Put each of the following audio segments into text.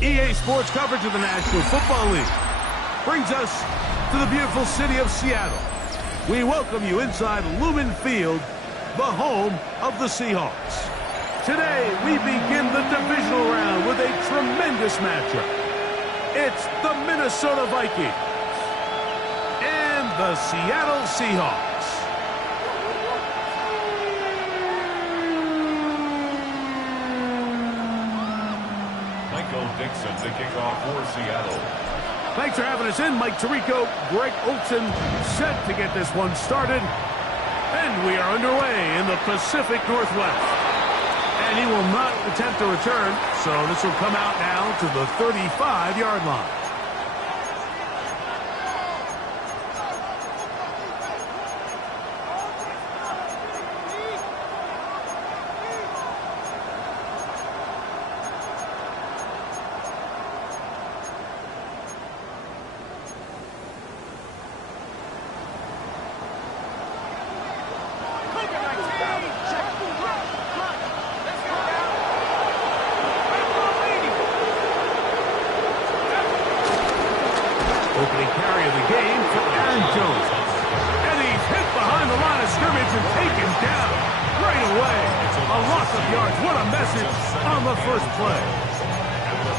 EA Sports coverage of the National Football League brings us to the beautiful city of Seattle. We welcome you inside Lumen Field, the home of the Seahawks. Today, we begin the divisional round with a tremendous matchup. It's the Minnesota Vikings and the Seattle Seahawks. Dixon to kick off for Seattle. Thanks for having us in, Mike Tirico. Greg Olsen set to get this one started. And we are underway in the Pacific Northwest. And he will not attempt a return, so this will come out now to the 35-yard line. Opening carry of the game for Aaron Jones. And he's hit behind the line of scrimmage and taken down right away. A loss of yards. What a message on the first play.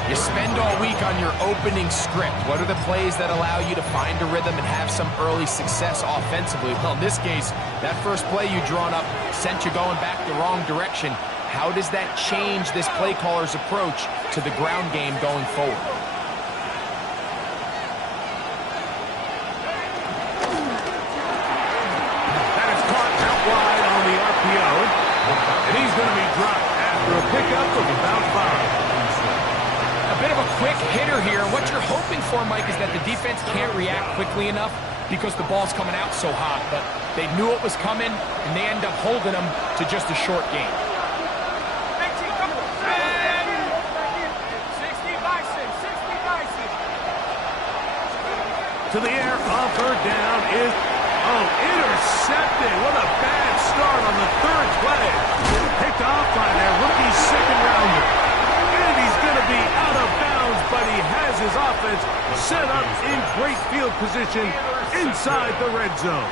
You spend all week on your opening script. What are the plays that allow you to find a rhythm and have some early success offensively? Well, in this case, that first play you drawn up sent you going back the wrong direction. How does that change this play caller's approach to the ground game going forward? And he's going to be dropped after a pickup of about 5. A bit of a quick hitter here. What you're hoping for, Mike, is that the defense can't react quickly enough because the ball's coming out so hot. But they knew it was coming, and they end up holding them to just a short game. To the air, off her down is, intercepted. What a bad start on the third play. Picked off by their rookie second rounder. And he's going to be out of bounds, but he has his offense set up in great field position inside the red zone.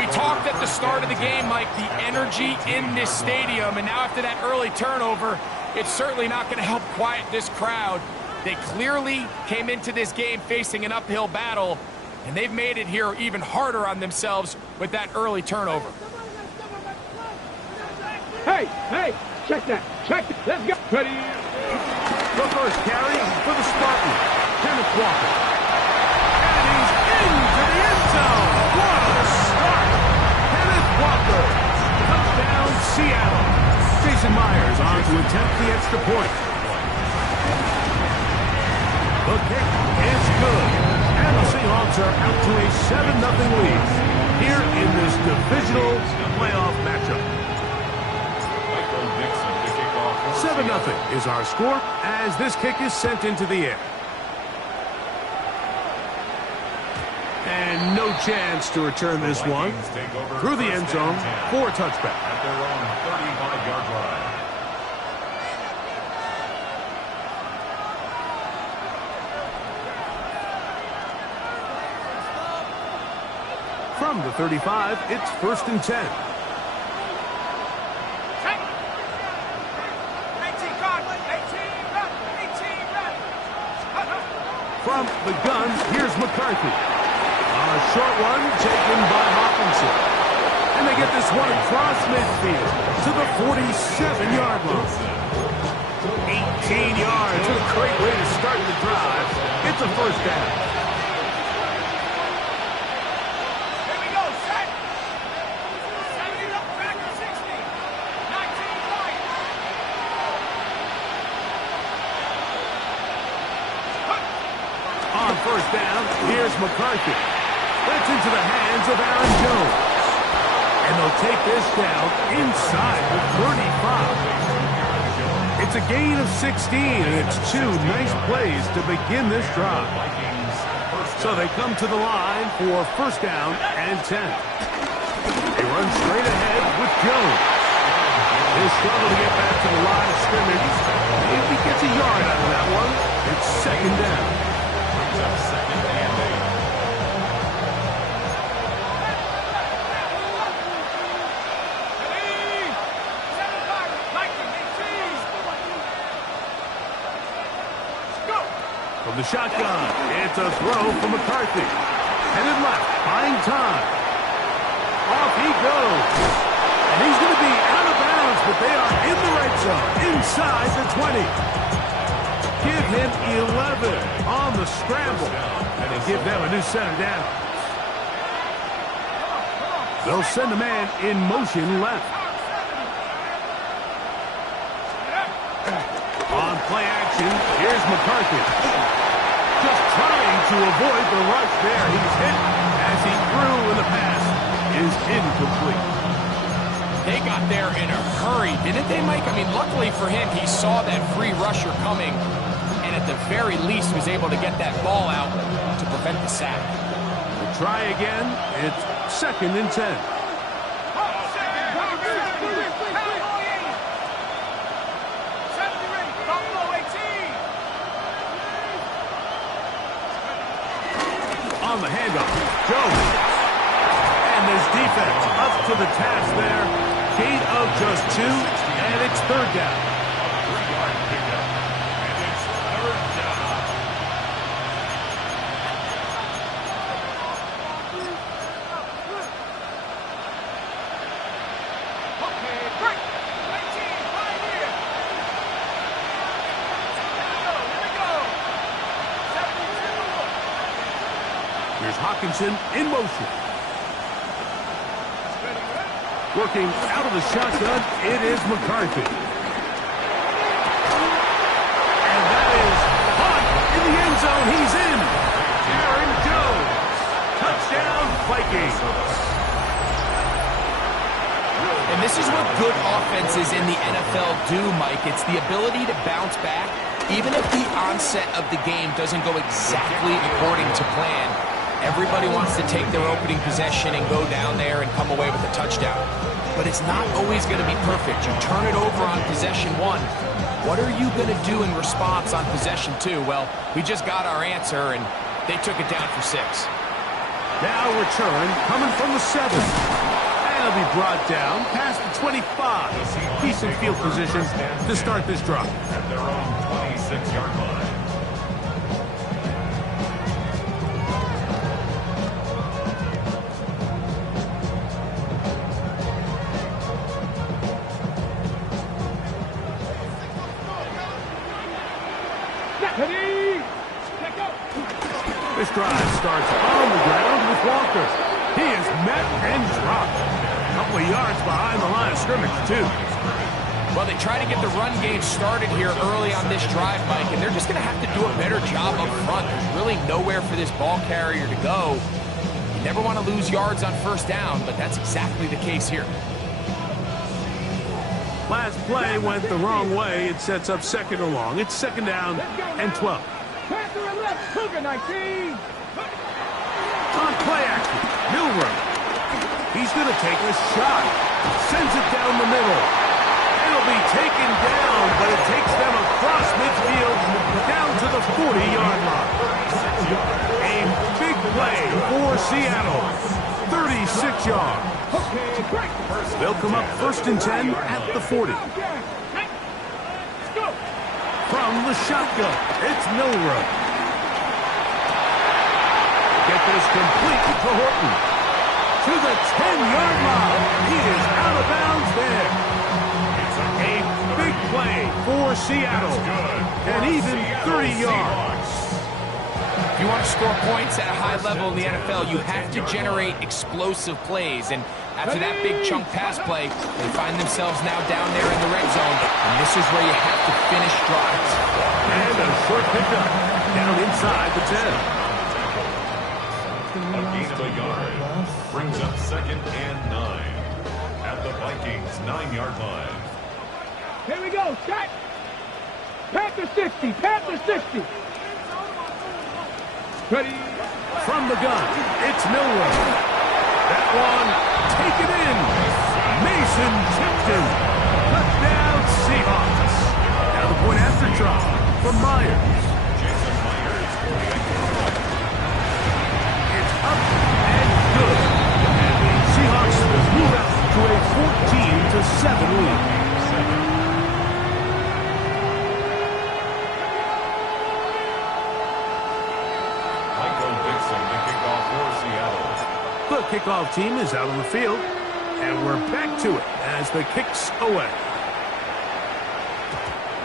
We talked at the start of the game, Mike, the energy in this stadium, and now after that early turnover, it's certainly not going to help quiet this crowd. They clearly came into this game facing an uphill battle, and they've made it here even harder on themselves with that early turnover. Hey, check that. Let's go. Ready? The first carry for the Spartans, Kenneth Walker. And he's into the end zone. What a start. Kenneth Walker. Touchdown, Seattle. Jason Myers on to attempt the extra point. The kick is good. And the Seahawks are out to a 7-0 lead here in this divisional playoff matchup. 7-0 is our score as this kick is sent into the air. And no chance to return this one through the end zone for a touchback. At their own 35-yard line. From the 35, it's 1st and 10. From the gun, here's McCarthy. A short one taken by Hawkinson. And they get this one across midfield to the 47-yard line. 18 yards. What a great way to start the drive. It's a first down. On first down, here's McCarthy. That's into the hands of Aaron Jones. And they'll take this down inside the 35. It's a gain of 16, and it's 2 nice plays to begin this drive. So they come to the line for first down and 10. They run straight ahead with Jones. He'll struggle to get back to the line of scrimmage. If he gets a yard out of that From the shotgun, it's a throw from McCarthy. Headed left, buying time. Off he goes. And he's going to be out of bounds, but they are in the red zone, inside the 20. Give him 11 on the scramble. And give them a new center down. They'll send a man in motion left. On play action, here's McCarthy. Just trying to avoid the rush there. He's hit as he threw, and the pass is incomplete. They got there in a hurry, didn't they, Mike? I mean, luckily for him, he saw that free rusher coming, and at the very least was able to get that ball out to prevent the sack. We'll try again. It's 2nd and 10. On the handoff, Jones. And his defense up to the task there. Gain of just 2, and it's 3rd down. Here's Hawkinson in motion. Working out of the shotgun, it is McCarthy. And that is caught in the end zone. He's in. Aaron Jones. Touchdown, Vikings. And this is what good offenses in the NFL do, Mike. It's the ability to bounce back, even if the onset of the game doesn't go exactly according to plan. Everybody wants to take their opening possession and go down there and come away with a touchdown. But it's not always going to be perfect. You turn it over on possession 1. What are you going to do in response on possession 2? Well, we just got our answer, and they took it down for 6. Now return coming from the 7. And it'll be brought down past the 25. Decent field position to start this drive. At their own 26-yard line. This drive starts on the ground with Walker. He is met and dropped. A couple of yards behind the line of scrimmage, too. Well, they try to get the run game started here early on this drive, Mike, and they're just going to have to do a better job up front. There's really nowhere for this ball carrier to go. You never want to lose yards on 1st down, but that's exactly the case here. Last play went the wrong way. It sets up 2nd and long. It's 2nd down and 12. On play action, Milrow. He's going to take a shot. Sends it down the middle. It'll be taken down, but it takes them across midfield down to the 40-yard line. A big play for Seattle. 36 yards. They'll come up 1st and 10 at the 40. From the shotgun, it's Milrow. Get this complete to Horton. To the 10-yard line. He is out of bounds there. A big play for Seattle. And even 30 yards. If you want to score points at a high level in the NFL, you have to generate explosive plays. And after that big chunk pass play, they find themselves now down there in the red zone. And this is where you have to finish drives. And a short pickup down inside the 10. A gain of a yard brings up 2nd and 9 at the Vikings 9-yard line. Here we go, set. Panther 60, Panther 60. Ready. From the gun, it's Milrow. That one, taken in. Mason Tipton. Touchdown, Seahawks. Now the point after try from Myers. It's up and good. And the Seahawks move out to a 14-7 lead. kickoff team is out on the field. And we're back to it as the kick's away.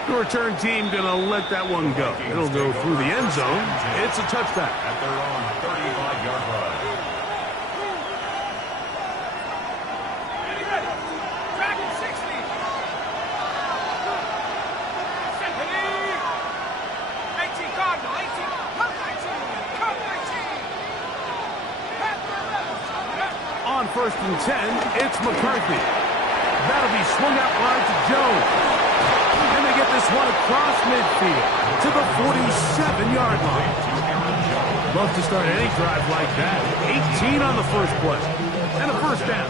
The return team going to let that one go. It'll go through the end zone. It's a touchback. At their own 35-yard line. On 1st and 10, it's McCarthy. That'll be swung out wide to Jones. And they get this one across midfield to the 47-yard line. Love to start any drive like that. 18 on the first play. And a first down.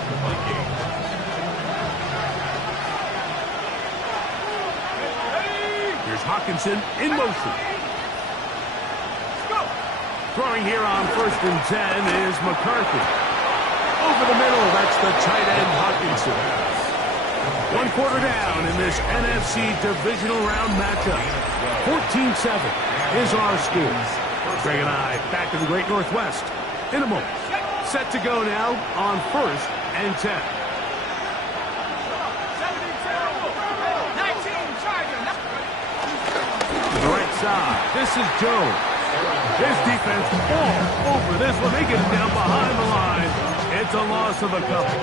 Here's Hawkinson in motion. Throwing here on 1st and 10 is McCarthy. Over the middle, that's the tight end Hawkinson. 1 quarter down in this NFC divisional round matchup. 14-7 is our score. Greg and I back in the Great Northwest in a moment. Set to go now on 1st and 10. To the right side, this is Jones. This defense all over this one. They get it down behind the line. It's a loss of a couple.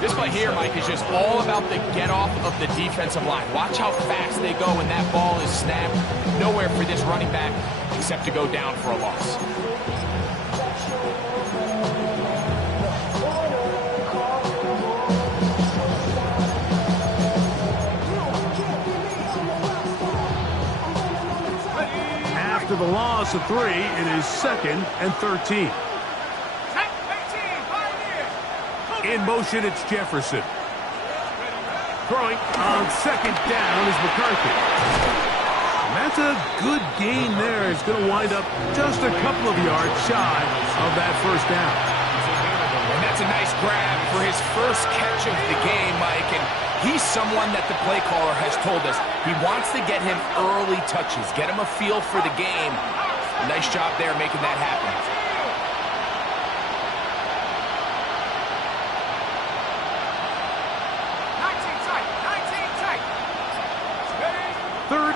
This play here, Mike, is just all about the get-off of the defensive line. Watch how fast they go when that ball is snapped. Nowhere for this running back except to go down for a loss. After the loss of 3, it is 2nd and 13. In motion, it's Jefferson. Throwing on 2nd down is McCarthy. And that's a good gain there. It's going to wind up just a couple of yards shy of that first down. And that's a nice grab for his first catch of the game, Mike. And he's someone that the play caller has told us he wants to get him early touches, get him a feel for the game. Nice job there making that happen.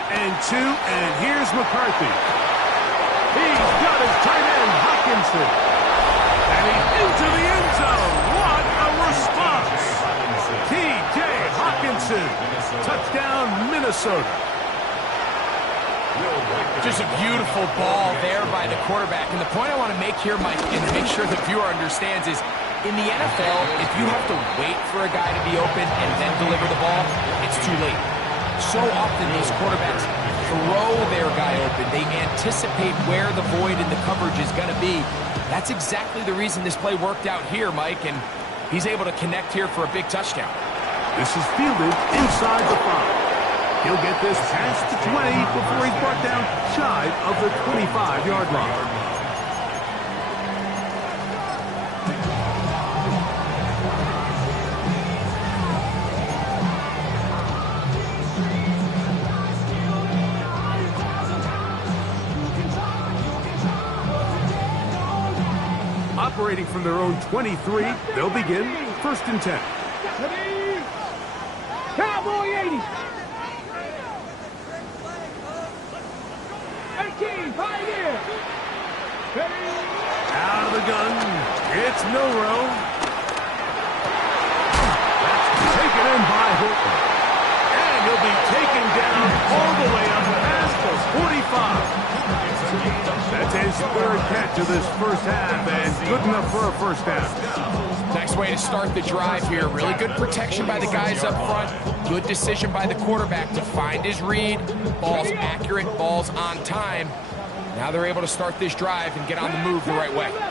And 2, and here's McCarthy. He's got his tight end, Hawkinson. And he's into the end zone. What a response. T.J. Hawkinson. Touchdown, Minnesota. Just a beautiful ball there by the quarterback. And the point I want to make here, Mike, and make sure the viewer understands is, in the NFL, if you have to wait for a guy to be open and then deliver the ball, it's too late. So often these quarterbacks throw their guy open. They anticipate where the void in the coverage is going to be. That's exactly the reason this play worked out here, Mike, and he's able to connect here for a big touchdown. This is fielded inside the 5. He'll get this past the 20 before he's brought down shy of the 25-yard line. Operating from their own 23, they'll begin 1st and 10. Cowboy 80. 18, Pioneer. Out of the gun, it's Milrow. That's taken in by Hilton. And he'll be taken down all the way up past the 45. That's his 3rd catch of this first half, and good enough for a first down. Nice way to start the drive here. Really good protection by the guys up front. Good decision by the quarterback to find his read. Ball's accurate, ball's on time. Now they're able to start this drive and get on the move the right way. There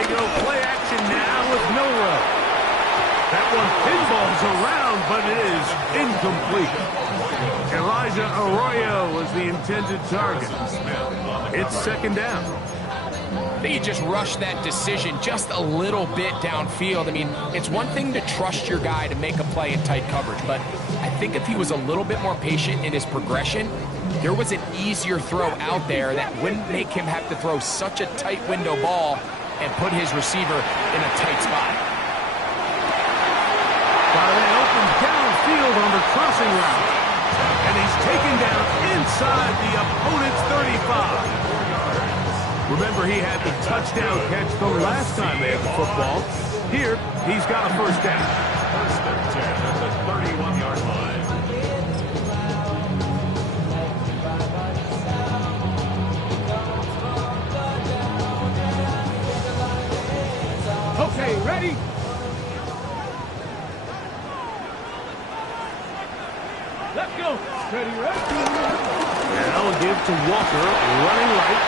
you go, play action now with Milrow. That one pinballs around, but it is incomplete. Elijah Arroyo was the intended target. It's 2nd down. I think he just rushed that decision just a little bit downfield. I mean, it's one thing to trust your guy to make a play in tight coverage, but I think if he was a little bit more patient in his progression, there was an easier throw out there that wouldn't make him have to throw such a tight window ball and put his receiver in a tight spot. They open downfield on the crossing route, and he's taken down inside the opponent's 35. Remember, he had the touchdown catch the last time they had the football. Here, he's got a first down. First and 10 at the 31-yard line. Okay, ready? Let's go. Ready, ready. Now give to Walker, running right.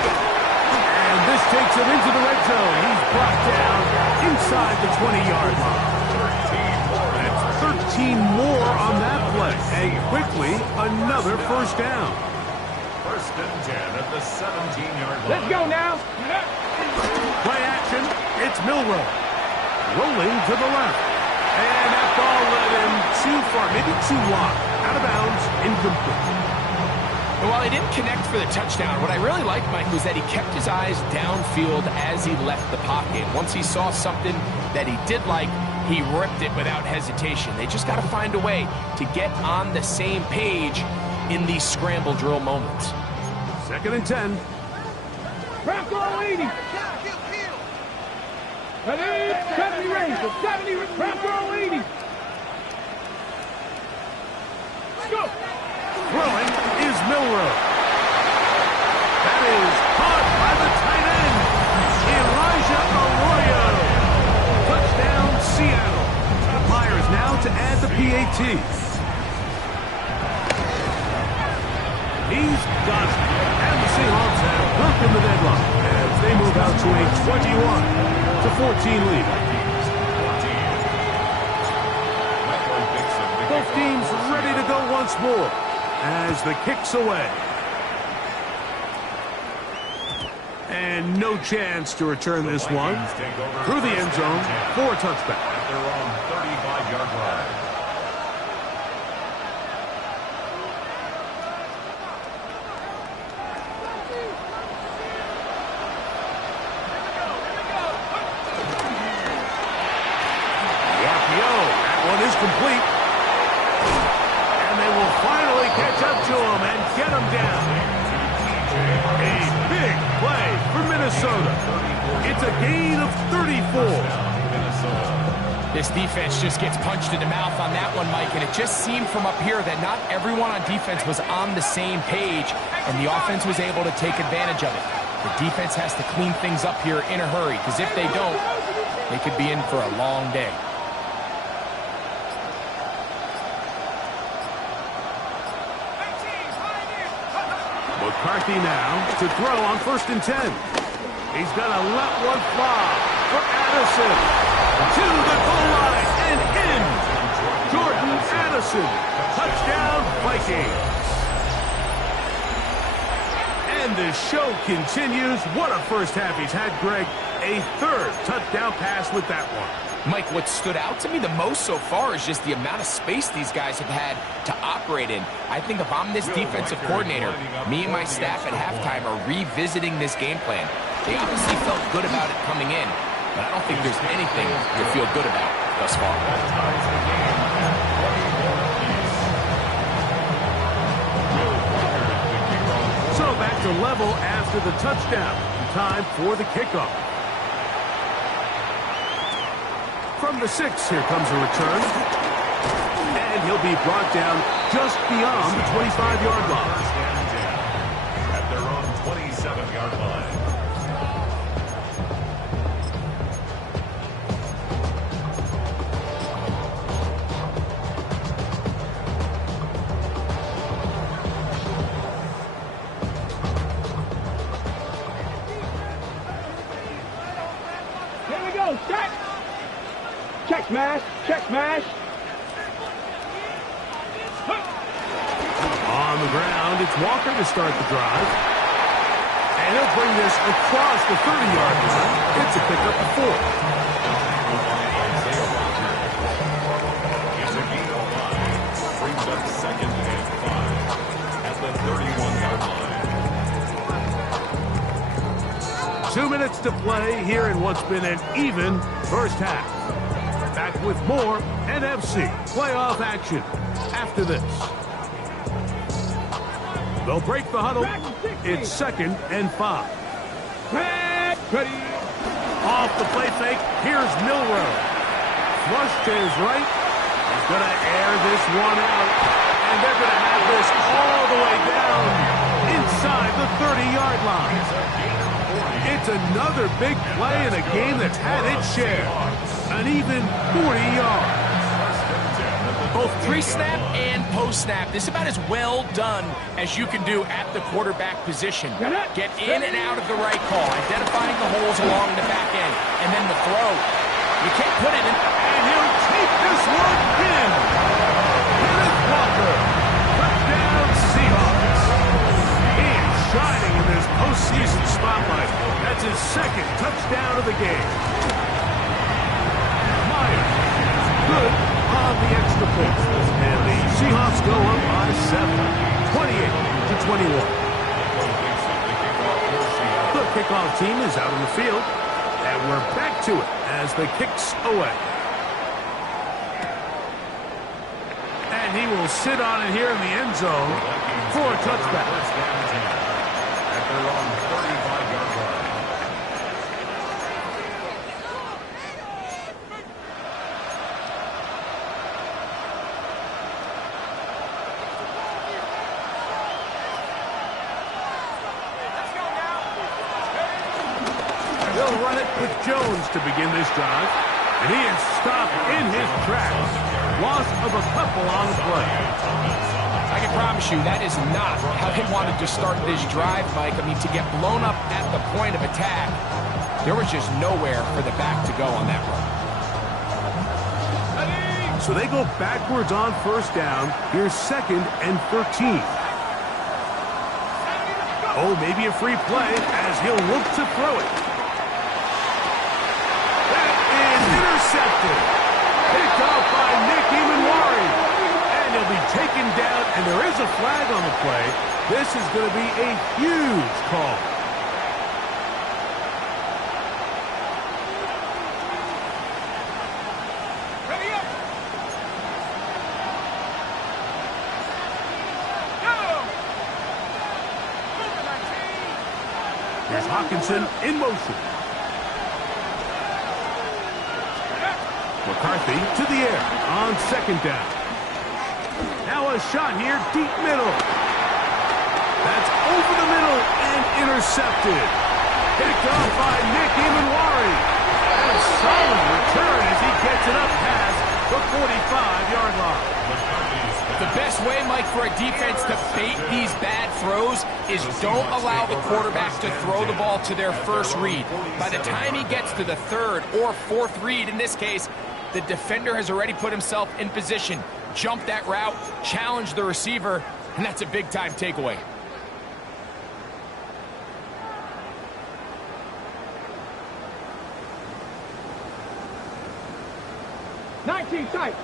And this takes him into the red zone. He's brought down inside the 20-yard line. That's 13 more on that play. And quickly, another first down. First and 10 at the 17-yard line. Let's go now. Play action. It's Milroe. Rolling to the left. And that ball led him too far, maybe too wide. Out of bounds, incomplete. And while he didn't connect for the touchdown, what I really liked, Mike, was that he kept his eyes downfield as he left the pocket. Once he saw something that he did like, he ripped it without hesitation. They just got to find a way to get on the same page in these scramble drill moments. Second and 10. Bronco 80. Ready? 70 range. 70. Bronco 80. Let's go. Throwing is Milroe. That is caught by the tight end, Elijah Arroyo. Touchdown, Seattle. Myers now to add the PAT. He's got it. And the Seahawks have broken the deadlock as they move out to a 21-14 lead. Both teams ready to go once more as the kick's away. And no chance to return this one. Through the end zone for a touchback. At their own 35-yard line. That one is complete. And they will finally catch up to him and get him down. A big play for Minnesota. It's a gain of 34. This defense just gets punched in the mouth on that one, Mike, and it just seemed from up here that not everyone on defense was on the same page, and the offense was able to take advantage of it. The defense has to clean things up here in a hurry, because if they don't, they could be in for a long day. McCarthy now to throw on first and 10. He's going to let one fly for Addison. To the goal line and in. Jordan Addison. Touchdown, Vikings. And the show continues. What a first half he's had, Greg. A third touchdown pass with that one. Mike, what stood out to me the most so far is just the amount of space these guys have had to operate in. I think if I'm this defensive coordinator, me and my staff at halftime are revisiting this game plan. They obviously felt good about it coming in, but I don't think there's anything to feel good about thus far. So back to level after the touchdown. Time for the kickoff. From the 6, here comes a return. And he'll be brought down just beyond the 25-yard line. At their own 27-yard line. Here we go. Check. Check smash. Check smash. On the ground, it's Walker to start the drive. And he'll bring this across the 30-yard line. It's a pickup of 4. It's a gain of 5. Brings up second and 5 at the 31-yard line. 2 minutes to play here in what's been an even first half. Back with more NFC playoff action after this. They'll break the huddle. It's 2nd and 5. Ready. Off the play fake. Here's Milroe. Flush to his right. He's going to air this one out. And they're going to have this all the way down inside the 30-yard line. It's another big play in a game that's had its share. An even 40 yards. Both pre-snap and post-snap. This is about as well done as you can do at the quarterback position. Get in and out of the right call, identifying the holes along the back end, and then the throw. You can't put it in. And he'll take this one in. Kenneth Walker. Touchdown Seahawks. He is shining in this postseason spotlight. That's his 2nd touchdown of the game. Myers. Good on the extra point. And the Seahawks go up by 7. 28-21. The kickoff team is out on the field. And we're back to it as the kick's away. And he will sit on it here in the end zone for a touchback. At their own 35-yard line. They'll run it with Jones to begin this drive. And he is stopped in his tracks. Loss of a couple on the play. I can promise you that is not how they wanted to start this drive, Mike. I mean, to get blown up at the point of attack, there was just nowhere for the back to go on that run. So they go backwards on first down. Here's 2nd and 13. Oh, maybe a free play as he'll look to throw it. That is intercepted. Picked off by Nick Emanwari. And he'll be taken down, and there is a flag on the play. This is going to be a huge call. Ready up. Go. Here's Hawkinson in motion. McCarthy to the air on 2nd down. Now a shot here, deep middle. That's over the middle and intercepted. Picked off by Nick Emanwari. And a solid return as he gets it up past the 45-yard line. The best way, Mike, for a defense to bait these bad throws is don't allow the quarterback to throw the ball to their first read. By the time he gets to the 3rd or 4th read, in this case, the defender has already put himself in position, jump that route, challenge the receiver, and that's a big-time takeaway. Nineteen tight.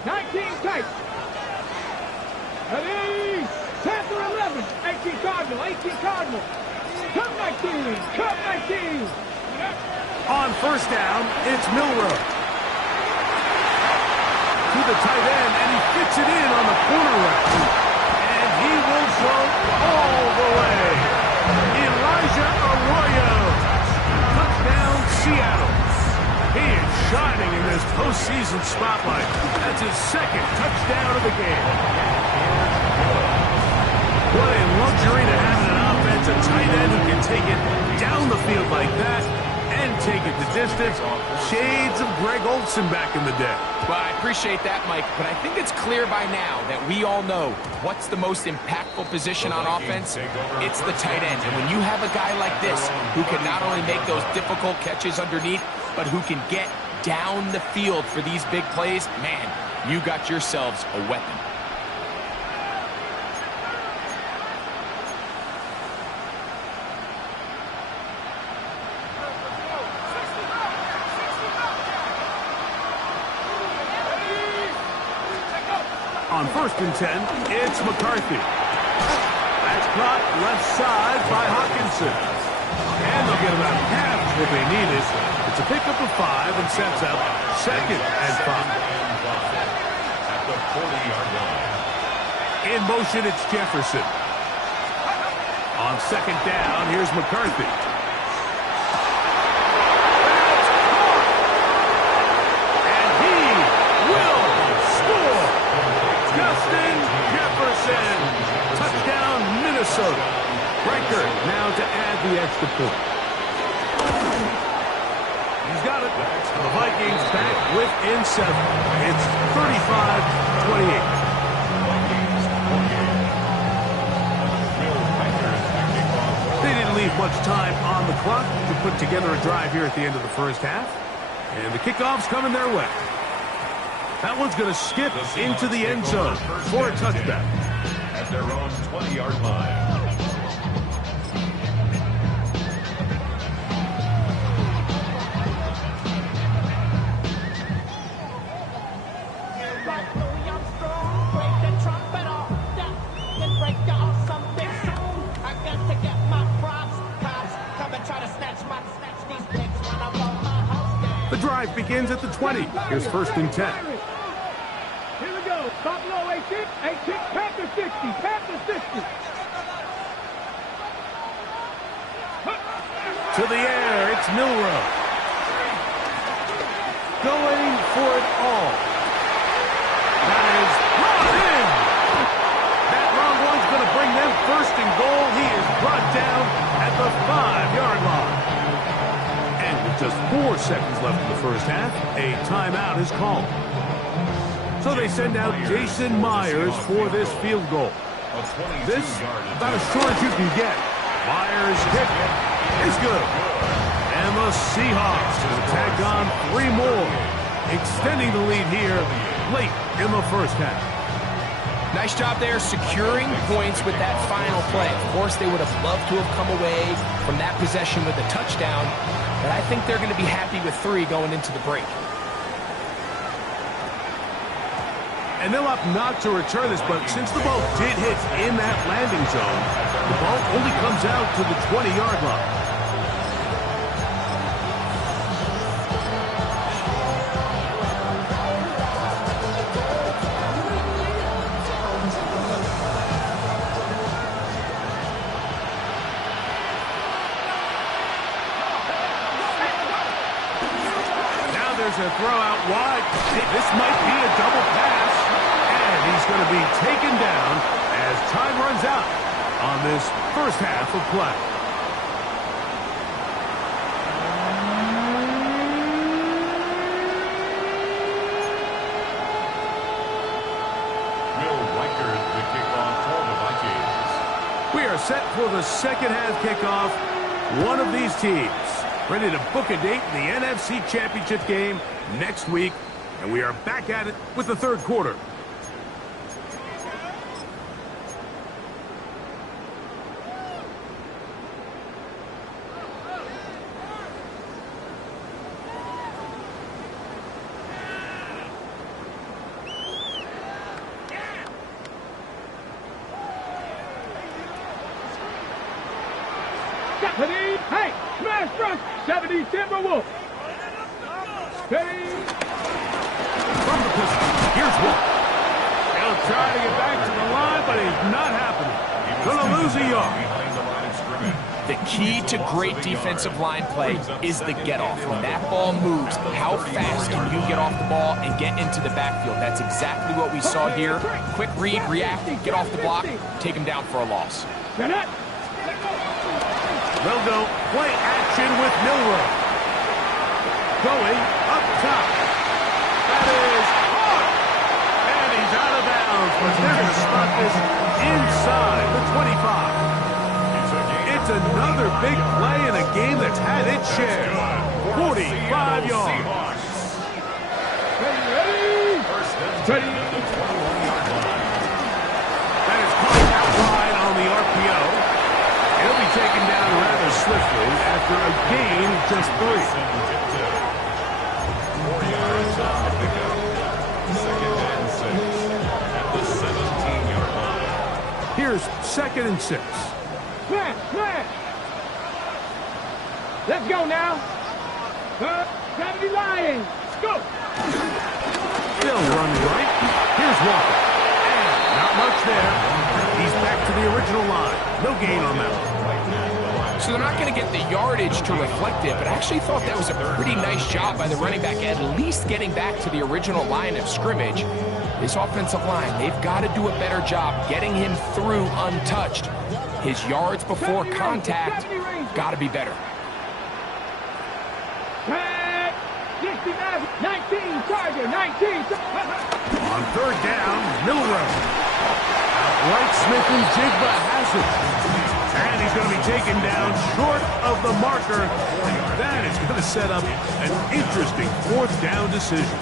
Ready. Panther 11. 18 Cardinal. Cut 19. On first down, it's Milroe. To the tight end, and he fits it in on the corner route. And he will go all the way. Elijah Arroyo. Touchdown, Seattle. He is shining in this postseason spotlight. That's his 2nd touchdown of the game. What a luxury to have an offensive tight end who can take it down the field like that and take it the distance. Shades of Greg Olsen back in the day. Well, I appreciate that, Mike, but I think it's clear by now that we all know what's the most impactful position on offense. It's the tight end. And when you have a guy like this who can not only make those difficult catches underneath, but who can get down the field for these big plays, man, you got yourselves a weapon. On 1st and 10, it's McCarthy. That's caught left side by Hawkinson. And they'll get about half what they needed. It's a pickup of 5 and sets up 2nd and 5. At the 40-yard line. In motion, it's Jefferson. On 2nd down, here's McCarthy. And he will score. Justin Jefferson. Touchdown, Minnesota. Riker now to add the extra point. He's got it. The Vikings back within 7. It's 35-28. They didn't leave much time on the clock to put together a drive here at the end of the first half. And the kickoff's coming their way. That one's going to skip into the end zone for a touchdown. At their own 20-yard line. The drive begins at the 20. Here's 1st and 10. Here we go. Stop low, 8-6, Panther 60, Panther 60. To the air, it's Milrow. Going for it all. That is brought in. That long one's going to bring them 1st and goal. He is brought down at the 5-yard line. And with just 4 seconds left in the first half, a timeout is called. So they send out Jason Myers for this field goal. This, about as short as you can get. Myers' kick is good. And the Seahawks will tack on 3 more, extending the lead here late in the first half. Nice job there securing points with that final play. Of course, they would have loved to have come away from that possession with a touchdown, but I think they're going to be happy with 3 going into the break. And they'll opt not to return this, but since the ball did hit in that landing zone, the ball only comes out to the 20-yard line. Now there's a throw out wide. This might be a double pass. And he's going to be taken down as time runs out on this first half of play. Will Riker, the kickoff for the Vikings. We are set for the second half kickoff. One of these teams ready to book a date in the NFC Championship game next week. And we are back at it with the third quarter. Hey, smash rush, 70 Timberwolves. Steady. From the pistol, here's one. He'll try to get back to the line, but it's not happening. Gonna lose a yard. Behind the line of scrimmage. The key to great defensive line play is the get-off. When that ball moves, how fast can you get off the ball and get into the backfield? That's exactly what we saw here. Quick read, react, get off the block, take him down for a loss. They'll go play action with Milrow. Going up top. That is hard. And he's out of bounds, but they're going to spot this inside the 25. It's another big play in a game that's had its share. 45 yards. Ready. That is caught out wide on the RPO. He'll be taken down rather swiftly after a gain of just 3. 4 yards on the pickup. 2nd and 6. At the Here's 2nd and 6. Smash. Let's go now. Gravity Lions. Let's go. Still running right. Here's Walker. And not much there. He's back to the original line. No gain on that one. So they're not going to get the yardage to reflect it, but I actually thought that was a pretty nice job by the running back, at least getting back to the original line of scrimmage. This offensive line, they've got to do a better job getting him through untouched. His yards before contact got to be better. 69, 19, Charger, 19. On 3rd down, middle row. Right, Smith and Jigba has it. And he's going to be taken down short of the marker. That is going to set up an interesting 4th down decision.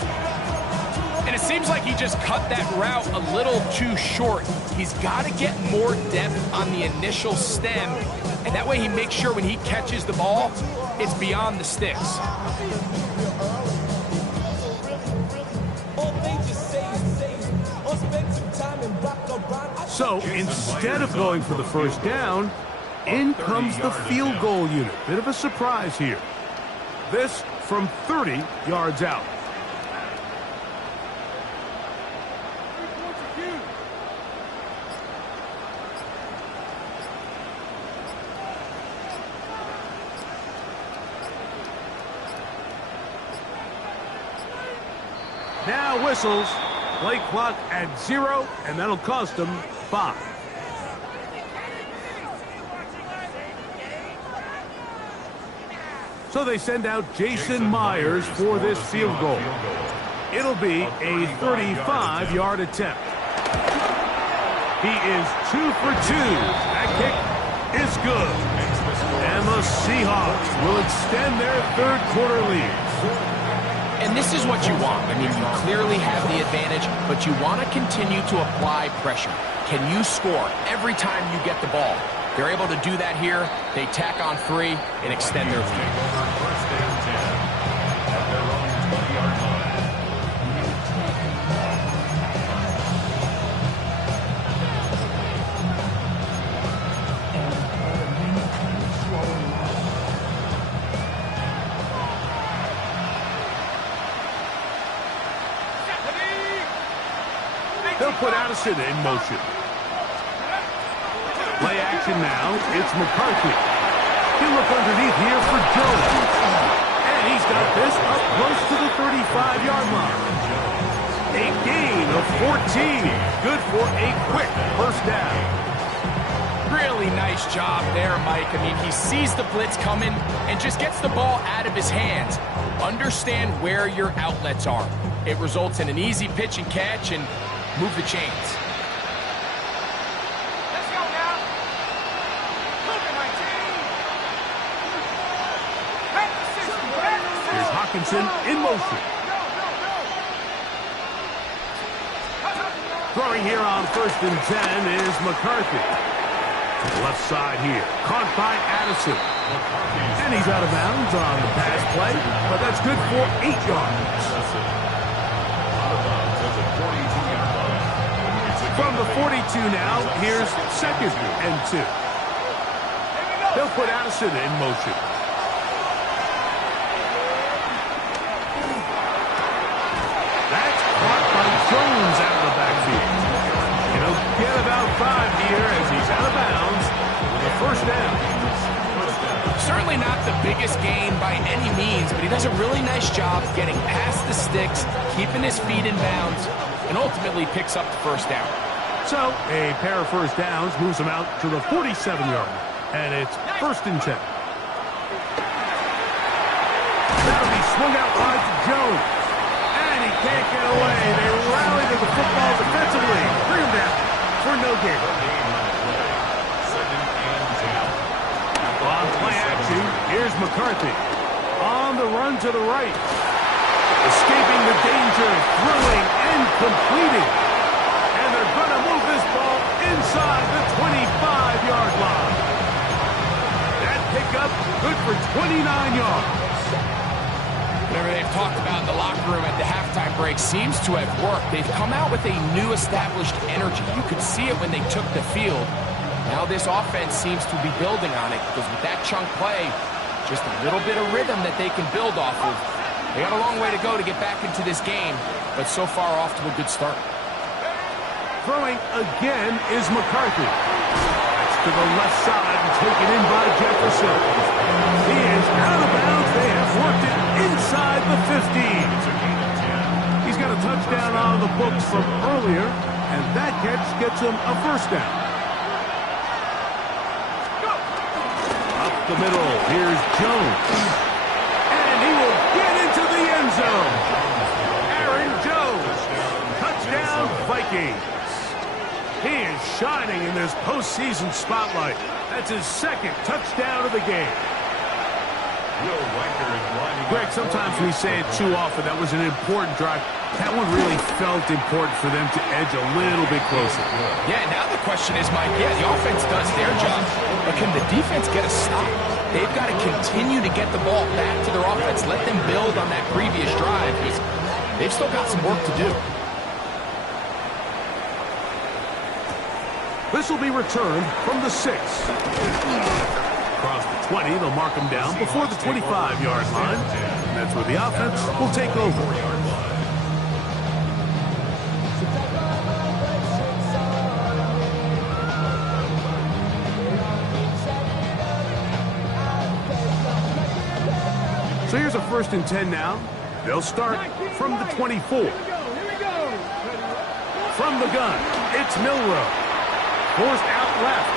And it seems like he just cut that route a little too short. He's got to get more depth on the initial stem, and that way he makes sure when he catches the ball, it's beyond the sticks. So instead of going for the 1st down, in comes the field goal unit. Bit of a surprise here. This from 30 yards out. Now whistles. Play clock at 0, and that'll cost them 5. So they send out Jason Myers for this field goal. It'll be a 35-yard attempt. He is 2 for 2. That kick is good. And the Seahawks will extend their 3rd quarter lead. And this is what you want. I mean, you clearly have the advantage, but you want to continue to apply pressure. Can you score every time you get the ball? They're able to do that here. They tack on 3 and extend their lead. They'll put Addison in motion. Play action now. It's McCarthy. He'll look underneath here for Jones. And he's got this up close to the 35-yard line. A gain of 14. Good for a quick 1st down. Really nice job there, Mike. I mean, he sees the blitz coming and just gets the ball out of his hands. Understand where your outlets are. It results in an easy pitch and catch and move the chains. Let's go now. Look at my team. Here's Hawkinson in motion. Throwing here on 1st and 10 is McCarthy. Left side here. Caught by Addison. And he's out of bounds on the pass play, but that's good for 8 yards. From the 42 now, here's 2nd and 2. They'll put Addison in motion. That's caught by Jones out of the backfield. And he'll get about 5 here as he's out of bounds with a 1st down. Certainly not the biggest gain by any means, but he does a really nice job getting past the sticks, keeping his feet in bounds, and ultimately picks up the 1st down. So a pair of 1st downs moves him out to the 47-yard line, and it's 1st and 10. That'll be swung out wide to Jones, and he can't get away. They rally to the football defensively. Bring him down for no gain. On play action, here's McCarthy on the run to the right, escaping the danger, throwing and completing. They're going to move this ball inside the 25-yard line. That pickup good for 29 yards. Whatever they've talked about in the locker room at the halftime break seems to have worked. They've come out with a new established energy. You could see it when they took the field. Now this offense seems to be building on it because with that chunk play, just a little bit of rhythm that they can build off of. They got a long way to go to get back into this game, but so far off to a good start. Throwing again is McCarthy. That's to the left side and taken in by Jefferson. He is out of bounds. They have worked it inside the 15. He's got a touchdown on the books from earlier, and that catch gets him a first down. Up the middle, here's Jones. And he will get into the end zone. Aaron Jones. Touchdown, Vikings. He is shining in this postseason spotlight. That's his second touchdown of the game. Greg, sometimes we say it too often. That was an important drive. That one really felt important for them to edge a little bit closer. Yeah, now the question is, Mike, the offense does their job, but can the defense get a stop? They've got to continue to get the ball back to their offense. Let them build on that previous drive because they've still got some work to do. This will be returned from the 6. Across the 20, they'll mark him down before the 25-yard line. And that's where the offense will take over. So here's a 1st and 10 now. They'll start from the 24. From the gun, it's Milroe. Forced out left.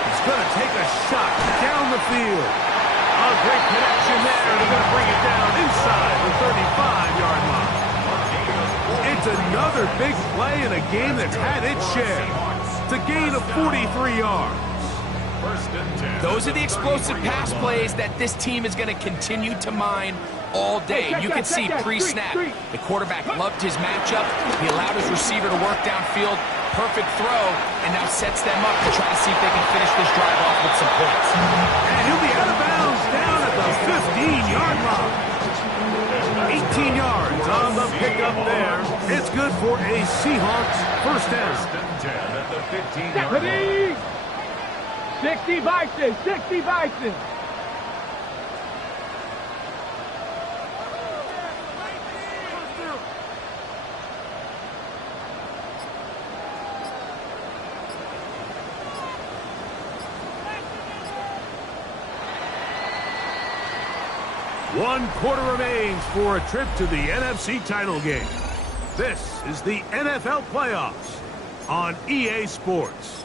He's going to take a shot down the field. A great connection there. They're going to bring it down inside the 35-yard line. It's another big play in a game that's had its share. It's a gain of 43 yards. Those are the explosive pass plays that this team is going to continue to mine all day. You can see pre-snap, the quarterback loved his matchup. He allowed his receiver to work downfield. Perfect throw, and now sets them up to try to see if they can finish this drive off with some points. And he'll be out of bounds down at the 15-yard line. 18 yards on the pickup there. It's good for a Seahawks first down. 60 Vikings, 60 Vikings. One quarter remains for a trip to the NFC title game. This is the NFL playoffs on EA Sports.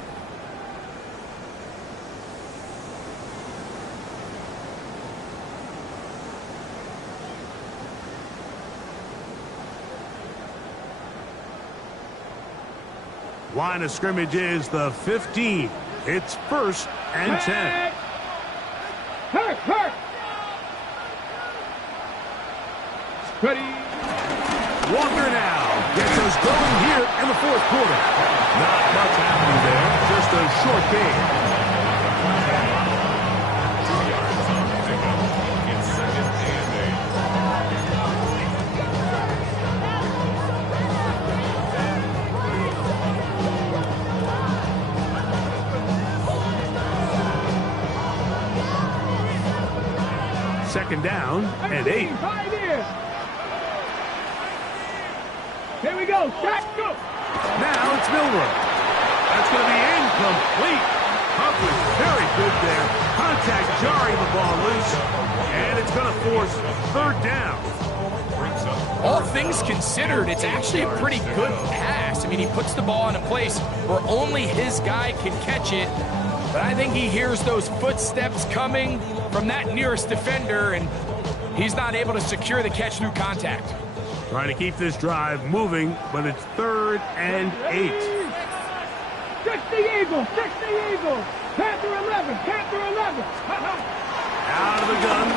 Line of scrimmage is the 15. It's 1st and 10. Hurt. Ready. Walker now gets us going here in the 4th quarter. Not much happening there, just a short game. 2 yards on the pickup. It's 2nd and 8. Second down and 8. Here we go. Shot, go. Now it's Milroe. That's going to be incomplete. Coverage very good there. Contact jarring the ball loose. And it's going to force 3rd down. All things considered, it's actually a pretty good pass. I mean, he puts the ball in a place where only his guy can catch it. But I think he hears those footsteps coming from that nearest defender, and he's not able to secure the catch through contact. Trying to keep this drive moving, but it's 3rd and 8. 60 Eagles, 60 Eagles. Panther 11, Panther 11. Out of the gun,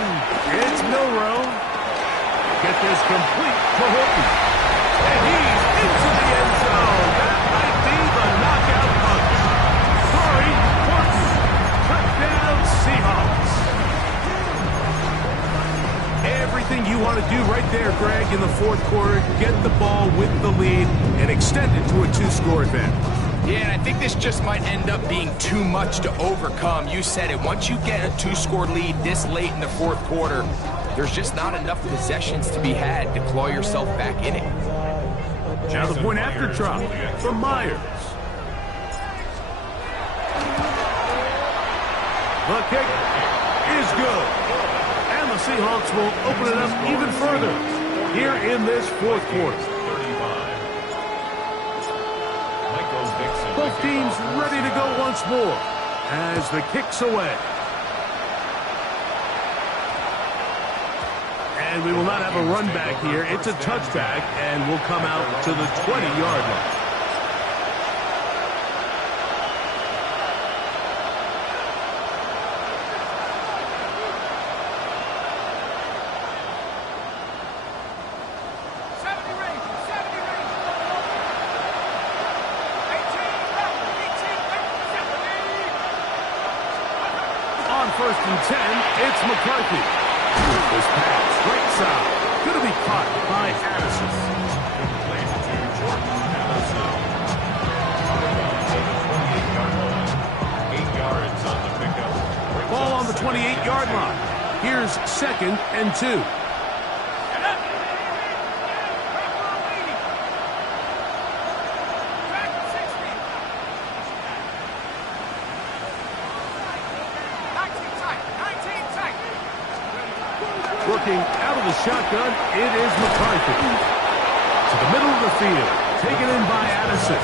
it's Milroe. Get this complete to Horton. And he's into the end zone. That might be the knockout punch. Corey Horton. Touchdown Seahawks. Everything you want to do right there, Greg, in the 4th extended to a 2-score advantage. Yeah, and I think this just might end up being too much to overcome. You said it. Once you get a 2-score lead this late in the fourth quarter, there's just not enough possessions to be had to claw yourself back in it. Now the point after try from Myers. The kick is good. And the Seahawks will open it up even further here in this fourth quarter. Both teams ready to go once more as the kick's away. And we will not have a run back here. It's a touchback, and we'll come out to the 20-yard line. First and 10, it's McCarthy. This pass, right side, going to be caught by Addison. Ball on the 28-yard line. Here's 2nd and 2. Working out of the shotgun, it is McCarthy. To the middle of the field, taken in by Addison.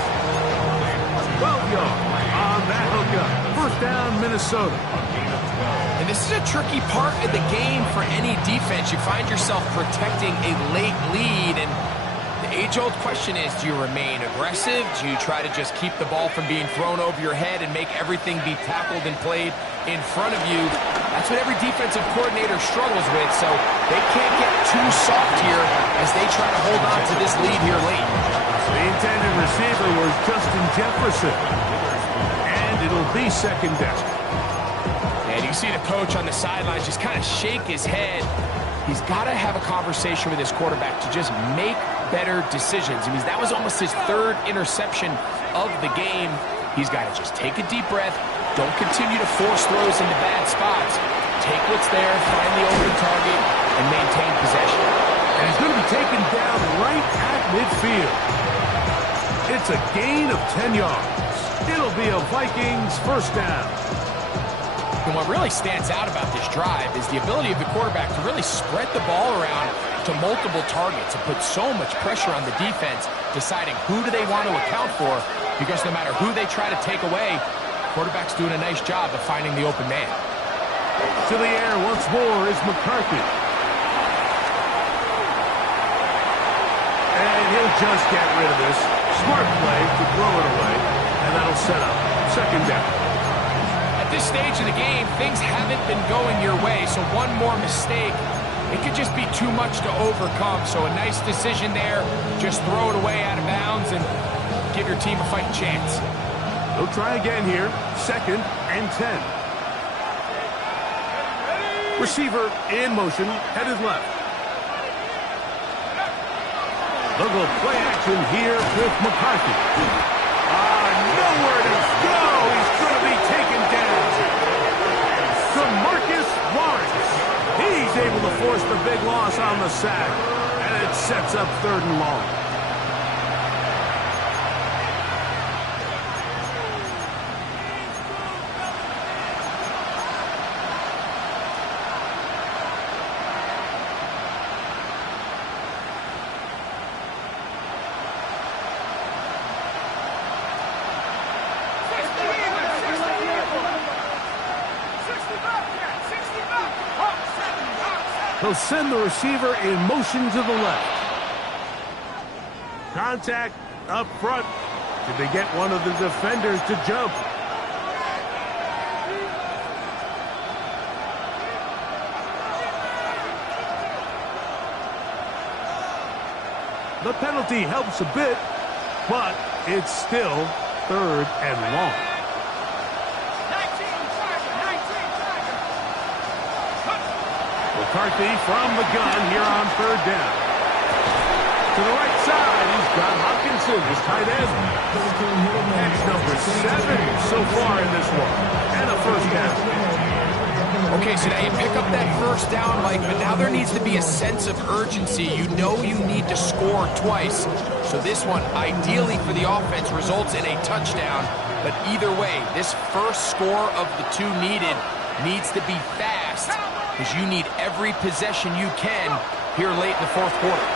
12 yards on that hookup. First down, Minnesota. And this is a tricky part of the game for any defense. You find yourself protecting a late lead, and the age-old question is, do you remain aggressive? Do you try to just keep the ball from being thrown over your head and make everything be tackled and played in front of you? That's what every defensive coordinator struggles with, so they can't get too soft here as they try to hold on to this lead here late. The intended receiver was Justin Jefferson, and it'll be 2nd down. And you see the coach on the sidelines just kind of shake his head. He's got to have a conversation with his quarterback to just make better decisions. I mean, that was almost his 3rd interception of the game. He's got to just take a deep breath. Don't continue to force throws into bad spots. Take what's there, find the open target, and maintain possession. And he's going to be taken down right at midfield. It's a gain of 10 yards. It'll be a Vikings first down. And what really stands out about this drive is the ability of the quarterback to really spread the ball around to multiple targets and put so much pressure on the defense, deciding who do they want to account for, because no matter who they try to take away, quarterback's doing a nice job of finding the open man. To the air once more is McCarthy. And he'll just get rid of this. Smart play to throw it away, and that'll set up 2nd down. At this stage of the game, things haven't been going your way, so one more mistake, it could just be too much to overcome. So a nice decision there. Just throw it away out of bounds and give your team a fighting chance. They'll try again here. 2nd and 10. Receiver in motion, headed left. They'll go play action here with McCarthy. Nowhere to go. He's going to be taken down. DeMarcus Lawrence. He's able to force the big loss on the sack. And it sets up 3rd and long. He'll send the receiver in motion to the left. Contact up front. Did they get one of the defenders to jump? The penalty helps a bit, but it's still 3rd and long. McCarthy from the gun here on 3rd down. to the right side. He's got Hopkinson, his tight end. Catch number 7 so far in this one. And a first down. Okay, so now you pick up that first down, Mike, but now there needs to be a sense of urgency. You know you need to score twice. So this one, ideally for the offense, results in a touchdown. But either way, this first score of the 2 needed needs to be fast, because you need every possession you can here late in the 4th quarter.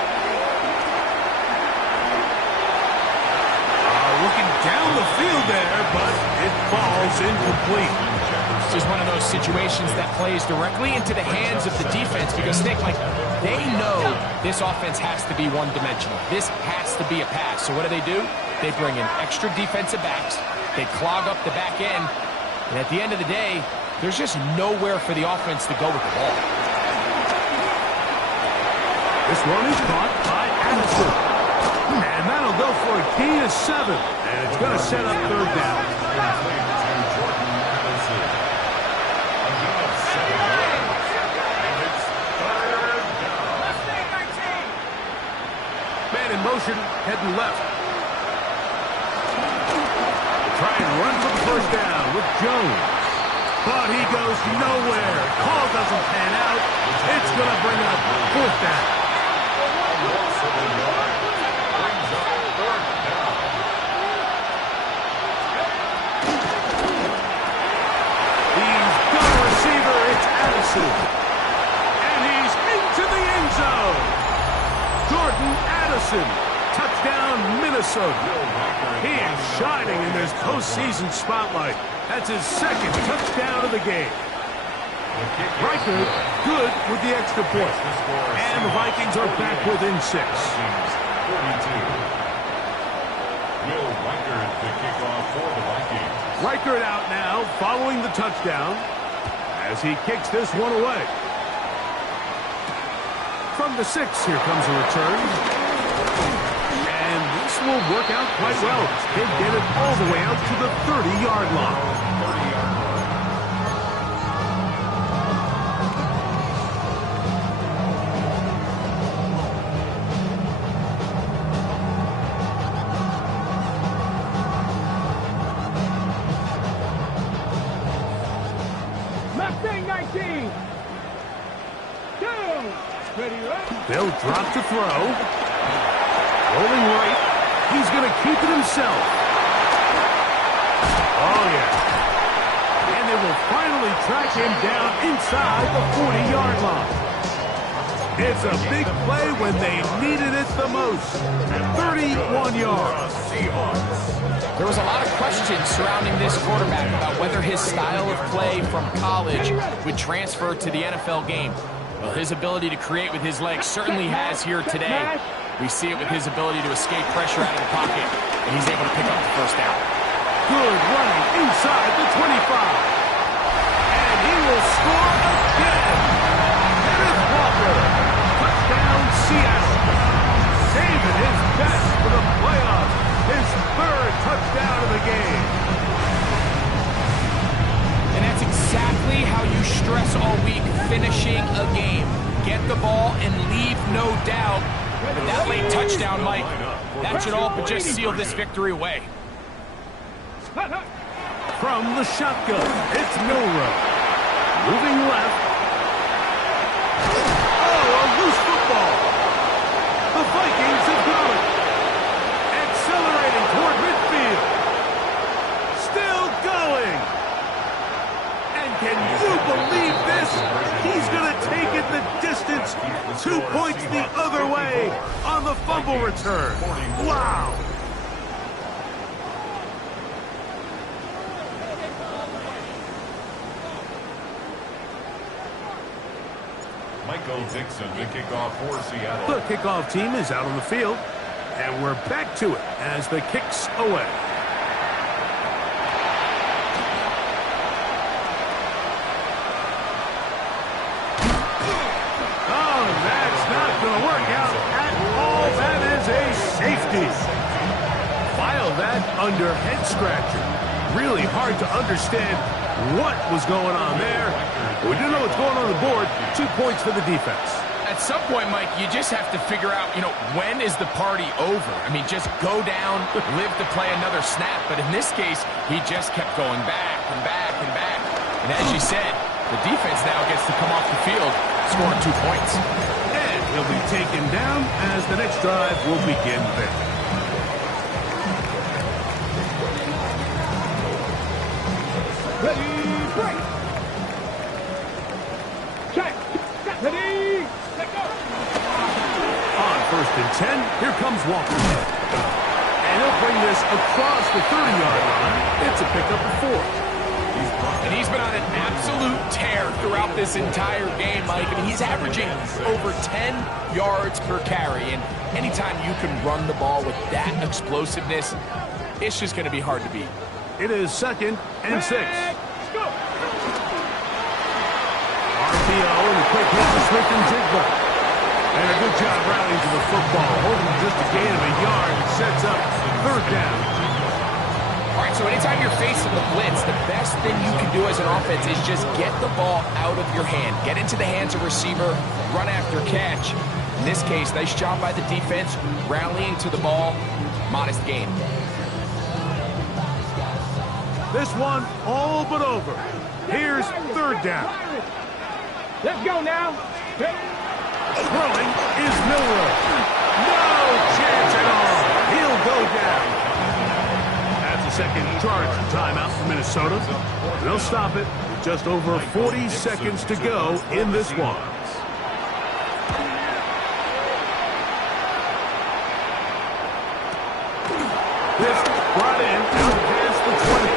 Looking down the field there, but it falls incomplete. This is one of those situations that plays directly into the hands of the defense, because think, like, they know this offense has to be one-dimensional. This has to be a pass. So what do? They bring in extra defensive backs. They clog up the back end. And at the end of the day, there's just nowhere for the offense to go with the ball. This one is caught by Addison. And that'll go for a key to 7. And it's going to set up 3rd down. Man in motion, heading left. Try and run for the first down with Jones. But he goes nowhere. Call doesn't pan out. It's going to bring up 4th down. He's got a receiver. It's Addison. And he's into the end zone. Jordan Addison. Touchdown, Minnesota. He is shining in this postseason spotlight. That's his 2nd touchdown of the game. Riker good with the extra point. And the Vikings are back within 6. 42. Will Riker the kickoff for the Vikings. Riker out now following the touchdown as he kicks this one away. From the 6, here comes a return. And this will work out quite well. They get it all the way out to the 30-yard line. Mustang 19. 2. Ready, right? They'll drop to throw. Rolling right. He's going to keep it himself. Oh, yeah. And they will finally track him down inside the 40-yard line. It's a big play when they needed it the most. 31 yards. There was a lot of questions surrounding this quarterback about whether his style of play from college would transfer to the NFL game. Well, his ability to create with his legs certainly has here today. We see it with his ability to escape pressure out of the pocket, and he's able to pick up the first down. Good running inside the 25. And he will score again. Kenneth Walker. Touchdown, Seattle. Saving his best for the playoffs. His 3rd touchdown of the game. And that's exactly how you stress all week, finishing a game. Get the ball and leave no doubt. But that late touchdown, Mike, that should all but just seal this victory away. From the shotgun, it's Milrow. Moving left. Oh, a loose football. The Vikings have got it. Accelerating toward midfield. Still going. And can you believe this? He's going to take it the distance. 2 points the other way on the fumble return. Wow. Michael Dixon, the kickoff for Seattle. The kickoff team is out on the field, and we're back to it as the kick's away. Oh, that's not going to work out at all. That is a safety. File that under head scratcher. Really hard to understand what was going on there. We do know what's going on the board. 2 points for the defense. At some point, Mike, you just have to figure out, when is the party over? I mean, just go down, live to play another snap. But in this case, he just kept going back and back and back. And as you said, the defense now gets to come off the field, scoring 2 points. And he'll be taken down as the next drive will begin there. Ready, break. Check. Ready, let go. On 1st and 10, here comes Walker. And he'll bring this across the 30-yard line. It's a pickup of 4. And he's been on an absolute tear throughout this entire game, Mike. I mean, he's averaging over 10 yards per carry. And anytime you can run the ball with that explosiveness, it's just going to be hard to beat. It is 2nd and 6. Let's go. RPO and a quick hit to Smith and Jigba. And a good job rallying to the football. Holding just a gain of a yard and sets up 3rd down. All right, so anytime you're facing the blitz, the best thing you can do as an offense is just get the ball out of your hand. Get into the hands of receiver, run after catch. In this case, nice job by the defense, rallying to the ball. Modest gain. This one all but over. Here's 3rd down. Let's go now. Throwing is Milroe. No chance at all. He'll go down. That's a second charge timeout for Minnesota. They'll stop it with just over 40 seconds to go in this one. This brought in out past the 20.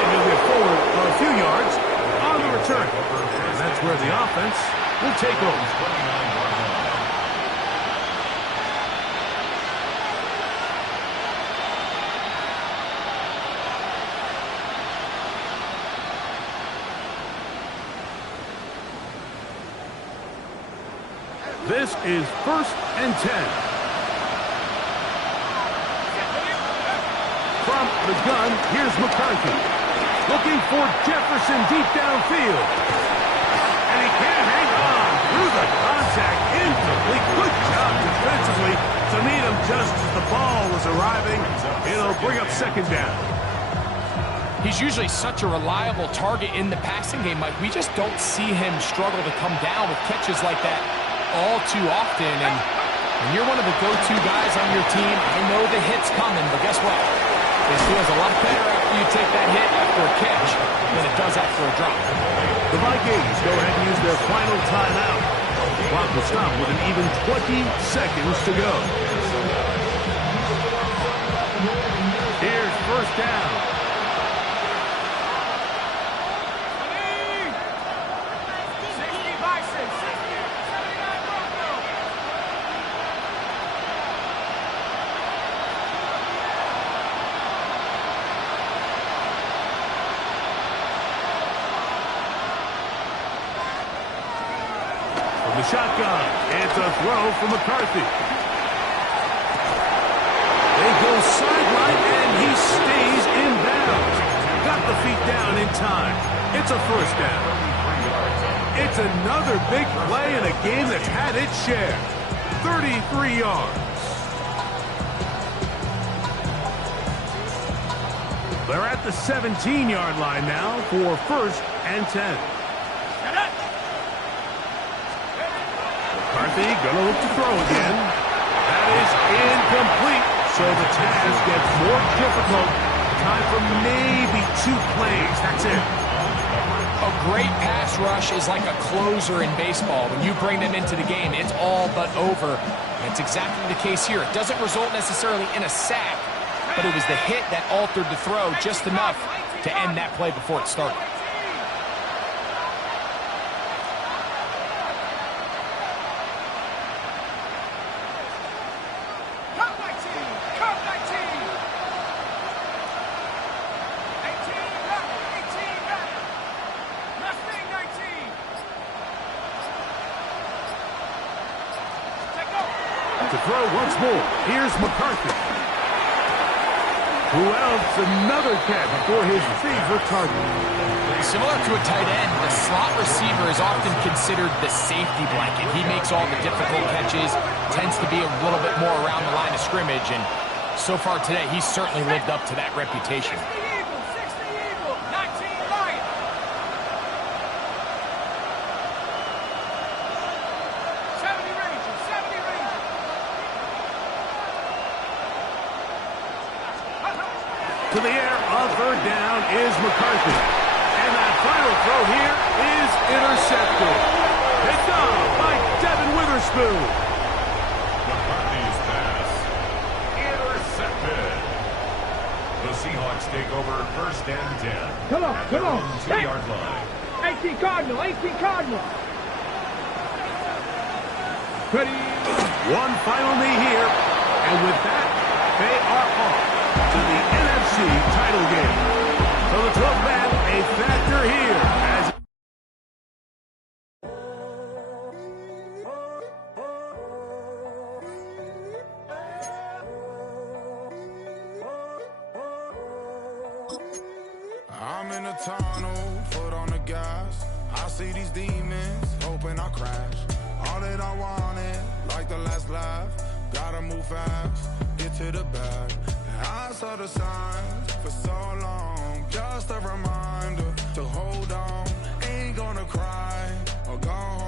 And he'll get forward a few yards on the return. And that's where the offense will take over. This is 1st and 10. From the gun, here's McCarthy. Looking for Jefferson deep downfield. And he can't hang on through the contact. Incomplete. Good job defensively to meet him just as the ball was arriving. It'll bring up 2nd down. He's usually such a reliable target in the passing game, Mike. We just don't see him struggle to come down with catches like that all too often. And when you're one of the go-to guys on your team, I know the hit's coming, but guess what? It feels a lot better after you take that hit after a catch than it does after a drop. The Vikings go ahead and use their final timeout. The clock will stop with an even 20 seconds to go. Here's 1st down. The shotgun. It's a throw from McCarthy. They go sideline, and he stays in bounds. Got the feet down in time. It's a 1st down. It's another big play in a game that's had its share. 33 yards. They're at the 17-yard line now for 1st and 10. McCarthy gonna look to throw again. That is incomplete. So the task gets more difficult. Time for maybe 2 plays. That's it. A great pass rush is like a closer in baseball. When you bring them into the game, it's all but over. And it's exactly the case here. It doesn't result necessarily in a sack, but it was the hit that altered the throw just enough to end that play before it started. To throw once more. Here's McCarthy. Who else? Another catch for his favorite target. Similar to a tight end, the slot receiver is often considered the safety blanket. He makes all the difficult catches, tends to be a little bit more around the line of scrimmage, and so far today, he's certainly lived up to that reputation. To the air on third down is McCarthy. And that final throw here is intercepted. Picked up by Devin Witherspoon. McCarthy's pass intercepted. The Seahawks take over first and 10. Come on, come on. 2-yard line. 18 Cardinal, 18 Cardinal. Ready. One final knee here. And with that, they are off to the NFC title game. So the 12th man, a factor here as I'm in a tunnel, foot on the gas. I see these demons, hoping I crash. All that I wanted, like the last laugh. Gotta move fast, get to the bag. I saw the signs for so long, just a reminder to hold on. Ain't gonna cry or go home.